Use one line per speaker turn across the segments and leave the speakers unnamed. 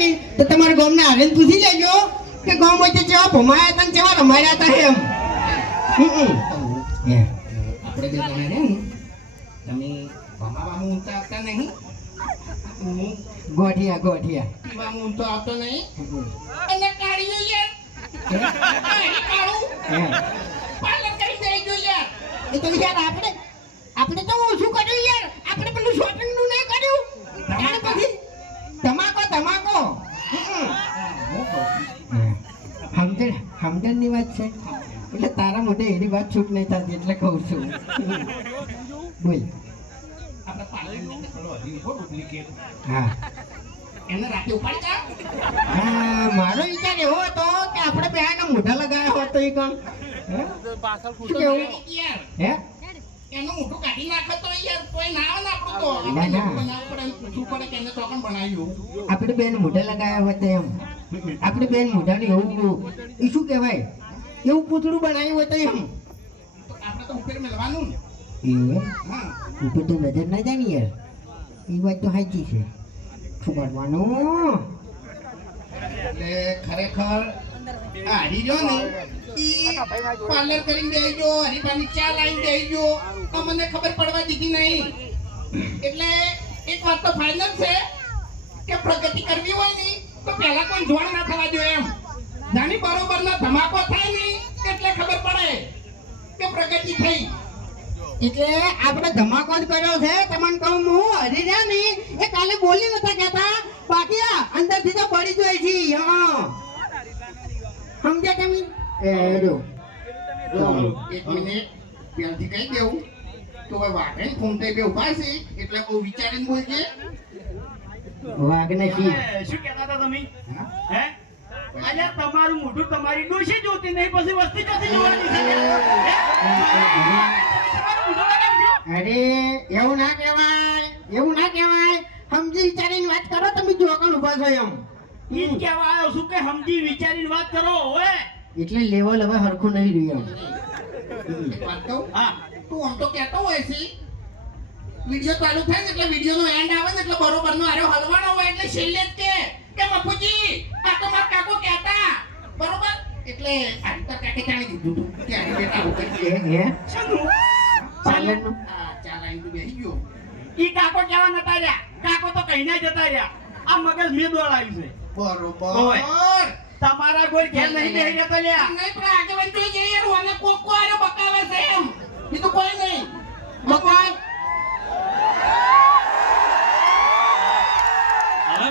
ને તો તમારા ગામના આવીને પૂછી લેજો કે ગામ વચ્ચે જેવા ભમાયા હતા ને રમાયા હતા એમ.
આપણે બે જણા ને તમે ભમાવામાં ઊંચા આવતા નહીં?
ગોઠિયા ગોઠિયા.
પીવામાં ઊંચો આવતો નહીં? અને કાઢ્યું યાર કાઢી કાઢું.
હે.
કરી દઈ યાર
એ તો યાર આપણે આપણે તો ઓછું કર્યું યાર આપણે પેલું શોપિંગનું નહીં કર્યું ત્યાર પછી ધમાકો ધમાકો સમજણ સમજણની વાત છે? એટલે તારા મોઢે એની વાત છૂટ નહીં થતી એટલે કહું છું. બોલ. હા.
એને રાતે ઉપાડી
હા મારો વિચાર એવો હતો કે આપણે બે આના મોઢા લગાવ્યા હોત તો એ કોણ? હે? શું કેવું?
યાર
હે?
એનું મોઢું કાઢી નાખે તો યાર કોઈ ના આવે ને આપણું તો. આપણે બનાવવું પડે પૂછવું પડે કે એને ચોકન બનાવ્યું.
આપણે બેન મોઢા લગાવ્યા હોત એમ. આપણે બેન મોઢાની એવું એ શું કહેવાય? એવું પૂતળું બનાવ્યું હોય તો એમ.
આપણે તો ઉપર મેળવાનું ને.
એ
હા.
ઉપર તો નજર ના જાય ને યાર. એ વાત તો સાચી છે. શું
એટલે ખરેખર આ જો ને. પાર્લર કરીને બેસજો હરીફાની ચા લાવીને બેસજો તો મને ખબર પડવા દીધી નહીં. એટલે એક વાત તો ફાઇનલ છે કે પ્રગતિ કરવી હોય ને તો પહેલા કોઈ જોણ ના થવા જોઈએ એમ. નાની બરોબર ના ધમાકો થાય નહીં એટલે ખબર પડે કે પ્રગતિ થઈ.
એટલે આપણે ધમાકો જ કર્યો છે તમને કહું હું હરી રહ્યા ને એ કાલે બોલી નતા કહેતા. બાકી આ અંદરથી તો પડી જાય છે હા. સમજ્યા તમે એ હેરો
એક મિનિટ. ત્યાંથી કહી દેવું. તો હવે વાઘે ફોન બે ઊભા છે એટલે બહુ વિચારીને બોલજે.
વાઘ નથી
શું? કહેતા હતા તમે?
હે?
અલ્યા તમારું મોઢું તમારી ડોશી જોતી નહીં પછી વસ્તી ચોથી જોવાની છે.
અરે એવું ના કહેવાય એવું ના કહેવાય. સમજી વિચારીને વાત કરો તમે જોકણ ઊભા છો એમ.
ઈ કહેવા આવ્યો છું કે સમજી વિચારીને વાત કરો ઓએ
એટલે લેવલ હવે હરખું નહીં રહ્યું
એમ. વાત કહું?
હા.
તું આમ તો કહેતો હોય છે. વીડિયો ચાલુ થાય ને એટલે વીડિયો નો એન્ડ આવે ને એટલે બરોબર નો આરો હલવાનો હોય એટલે છેલ્લે જ કે. કે મફુજી આ તો માર કાકો કહેતા. બરોબર? એટલે આ તો કાકે જાણી દીધું તું. કે આ બેટા આવું કરશે.
હે હે
શાનું?
પાર્લરનું
આ ચા લાઈન તું બેસી ગયો.
ઈ કાકો કેવા નતા રહ્યા? કાકો તો કહીને જતા રહ્યા. આ મગજ મેં દોડાવી છે.
બરોબર.
તમારા કોઈ ઘેર નહીં બેહી જતો લ્યા
નહીં પણ આગળ જોઈ જઈએ યાર ઓને કોક કો બકાવે છે એમ બીજું કોઈ નહીં મકાન
હવે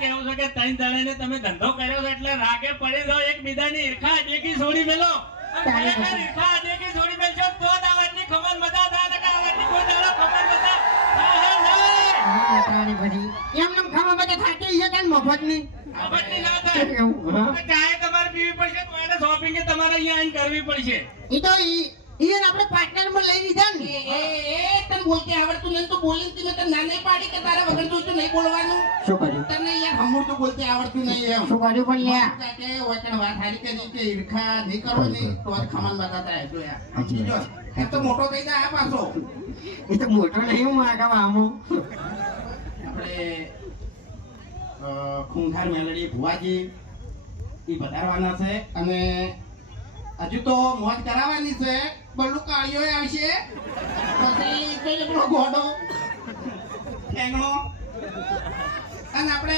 તો છે કે ત્રણ દળાઈને તમે ધંધો કર્યો છે એટલે રાગે પડી જાઓ એક બીજાની ઈર્ખા અજેકી છોડી મેલો. ઈર્ખા અજેકી છોડી મેલશો તો જ આ ખબર મજા થાય નકર આ વાતની કોઈ દાડો ખબર મજા
એમ નેમ થાકી છે મફતની?
ના થાય. તમારે પીવી પડશે તો એને shopping તમારે અહીંયા આવીને કરવી પડશે.
એ તો ઈ ઈ આપણે પાર્ટનરમાં લઈ લીધા ને
એ એ એ તને બોલતે આવડતું નહીં તો બોલી તી મેં ના નહીં પાડી કે તારા વગર જોઈતું નહીં બોલવાનું?
શું કર્યું?
તને યાર હમુરતું બોલતે આવડતું નહીં એમ.
શું કર્યું પણ યાર?
કે વચન વાત હારી કરી કે ઈર્ખા નહીં કરો નહીં તો ખમાન બતાતા રહેજો યાર. એ તો મોટો થઈ જાય આ પાછો.
એ તો મોટો નહીં હું આગા આમું
આપણે ખૂંખાર મેલડી ભુવાજી એ વધારવાના છે અને હજુ તો મોજ કરાવવાની છે. બલ્લુ કાળીઓ આવશે. પછી કઈ ગોડો ઠેંગણો અને આપણે